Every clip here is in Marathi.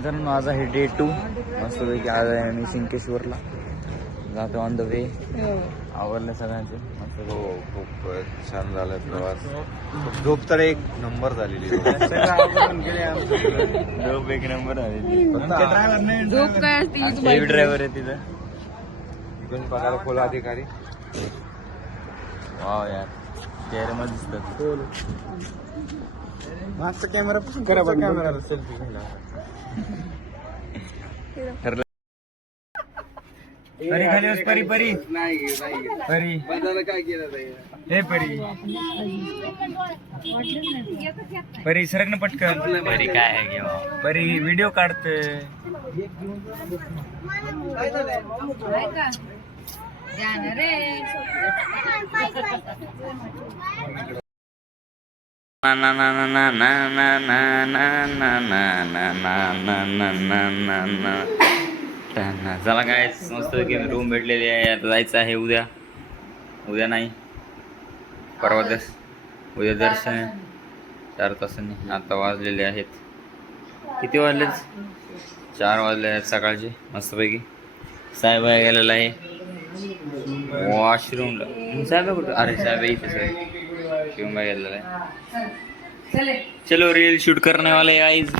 मित्रांनो आज आहे डे 2 मस्तपैकी आज आहे आम्ही सिंकेश्वरला जातो ऑन द वे. आवडलं सगळ्यांचे मस्त. हो खूप छान झालं प्रवास. झोप तर एक नंबर झालेली. झोप एक नंबर झालेली. ड्रायव्हर आहे तिथं इकडून पगार खोला अधिकारी. वाव यार चेहरे मध्ये दिसतात. मागचा कॅमेरा पासून करा कॅमेरा सेल्फी घ्यायला. ठरलं. परी खाली बस, परी परी परी काय केलं हे परी परी सरक ना पटकन. परी काय आहे घेऊ परी व्हिडिओ काढते. ना ना ना ना ना ना ना ना ना ना ना ना ना ना ना. चला काय मस्त रूम भेटलेली आहे. आता जायचं आहे उद्या. उद्या नाही परवा उद्या दर्शन 4 तासांनी. आता वाजलेले आहेत किती वाजलेत 4 वाजले आहेत सकाळचे. मस्तपैकी साहेब गेलेला आहे वॉशरूमला. साहेब कुठं? अरे साहेब इथे सर शिवमबाई गेलेला आहे. चलो रील शूट करने वाले गाइस.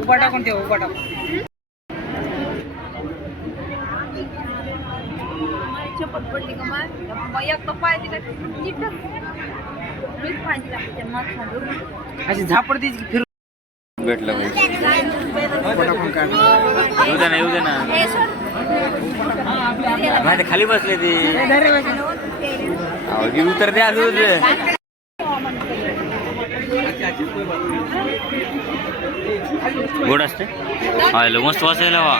उभा टाकून ठेव. उभा टाकून चपत पडली का एक तर पाहिजे अशी झापड द्यायची फिरून भेटलं येऊ दे ना येऊ दे ना. माहिती खाली बसले ते उत्तर द्या. गोड असते आयलो मस्त वाचायला वा.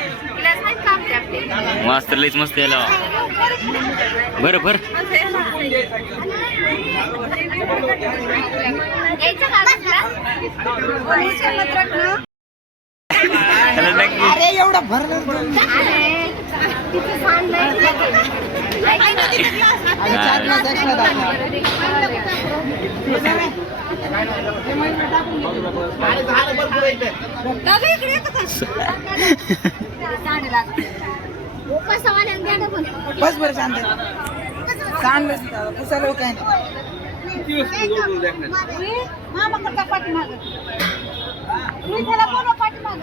मस्त लईच मस्त यायला वा. बरं बरं अरे एवढं भरलं बस बरं शांत चांगलं पुसायला काय मामाकडचा पाठीमाग त्याला बोलव पाठीमाग.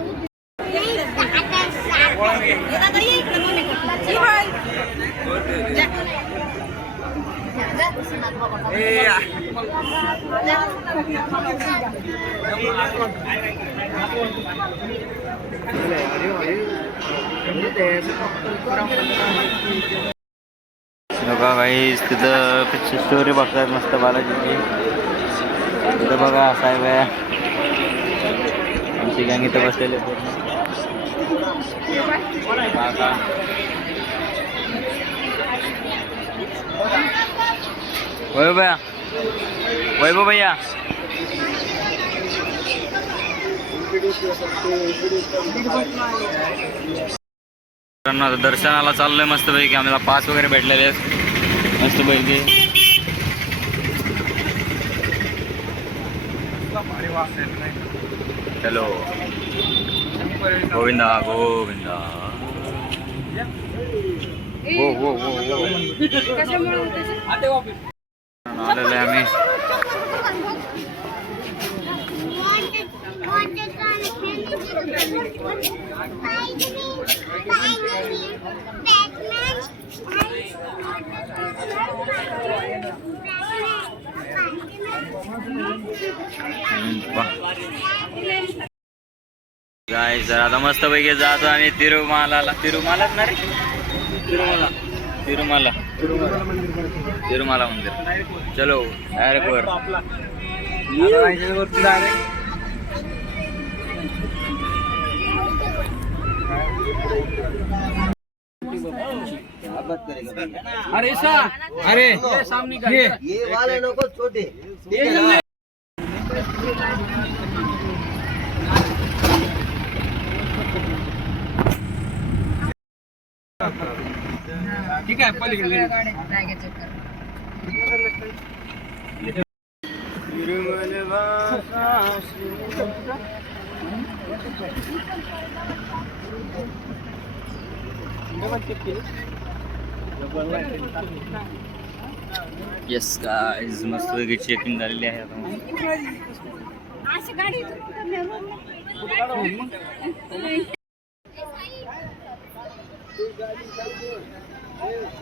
बघा गाईस तिथं पिक्चर स्टोरी बघतात मस्त बालाजीची. तिथं बघा साहेब आहे आमची गँग इथं बसलेले पूर्ण. वैभव भैया दर्शनाला चाललोय मस्त पैकी. आम्हाला पास वगैरे भेटलेले आहेत मस्त पैकी. चलो गोविंदा गोविंदा. हो हो हो आलेलो आहे आम्ही. सर आता मस्त पैकी जातो आम्ही तिरुमालाला. तिरुमालाच ना रे तिरुमाला मंदिर. चलो डायरेक्ट वर. अरे सामने का ये वाले नको छोटे. ठीक आहे पलीकडे गाड्या चेक कर. येस गाईज मस्त वेगळी चेकिंग झालेली आहे आता. अशी गाडी